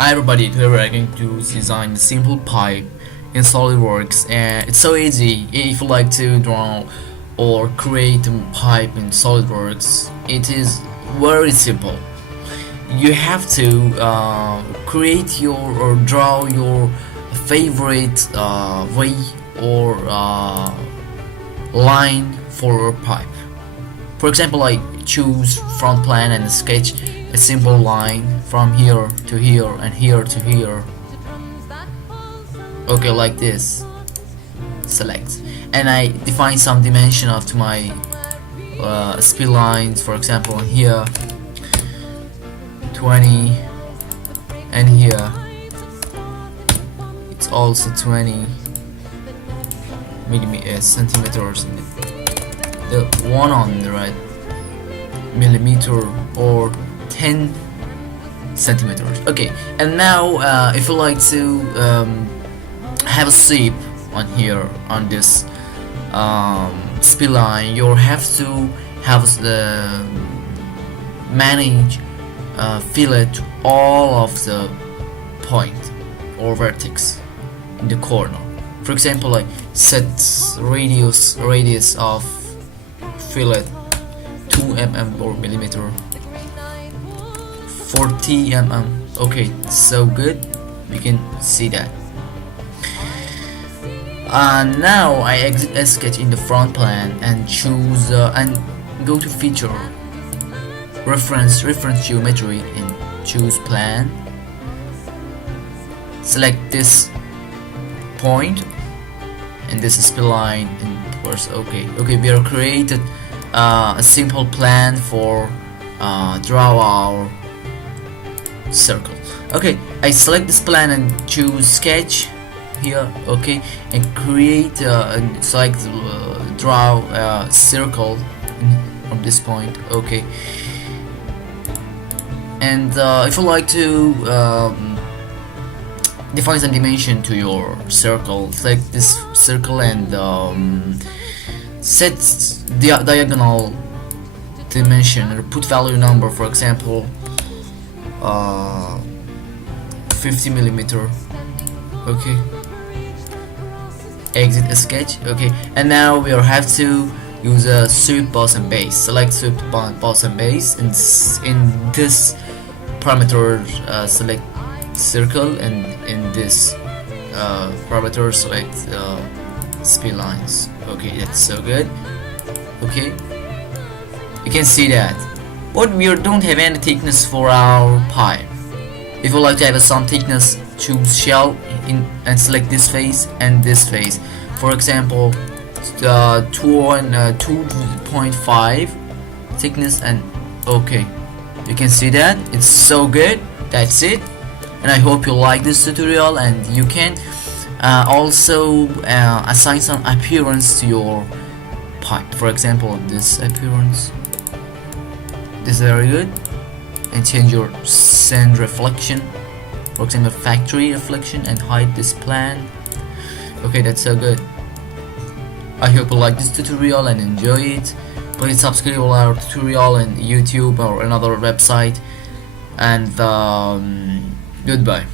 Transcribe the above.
Hi everybody, today we're going to design a simple pipe in SolidWorks, and it's so easy. If you like to draw or create a pipe in SolidWorks, it is very simple. You have to create your or draw your favorite way or line for a pipe. For example, I choose front plan and sketch a simple line from here to here and here to here. Okay, like this. Select, and I define some dimension of my speed lines. For example, here 20, and here it's also 20 centimeters. The one on the right millimeter or 10 centimeters. Okay, and now if you like to have a shape on here on this speed line, you have to have the manage fillet all of the point or vertex in the corner. For example, like set radius of fillet 2 mm or millimeter, 40 mm. Okay, so good, we can see that. Now I exit a sketch in the front plan and choose and go to feature, reference geometry, and choose plan. Select this point and this is the line and press OK. Okay, we are created a simple plan for draw our circle. Okay, I select this plan and choose sketch here. Okay, and create and select draw a circle from this point. Okay, and if you like to define some dimension to your circle, select this circle and set the diagonal dimension or put value number. For example, 50 millimeter. Okay, exit a sketch. Okay, and now we have to use a sweep boss and base. Select sweep boss and base, and in this parameter select circle, and in this parameter select speed lines. Okay, that's so good. Okay, you can see that, but we don't have any thickness for our pipe. If you like to have some thickness, choose shell and select this face and this face. For example, 2.5 thickness, and okay, you can see that it's so good. That's it, and I hope you like this tutorial, and you can also assign some appearance to your pipe. For example, this appearance, this is very good, and change your sand reflection, for example factory reflection, and hide this plan. Okay, that's so good. I hope you like this tutorial and enjoy it. Please subscribe to our tutorial on YouTube or another website, and goodbye.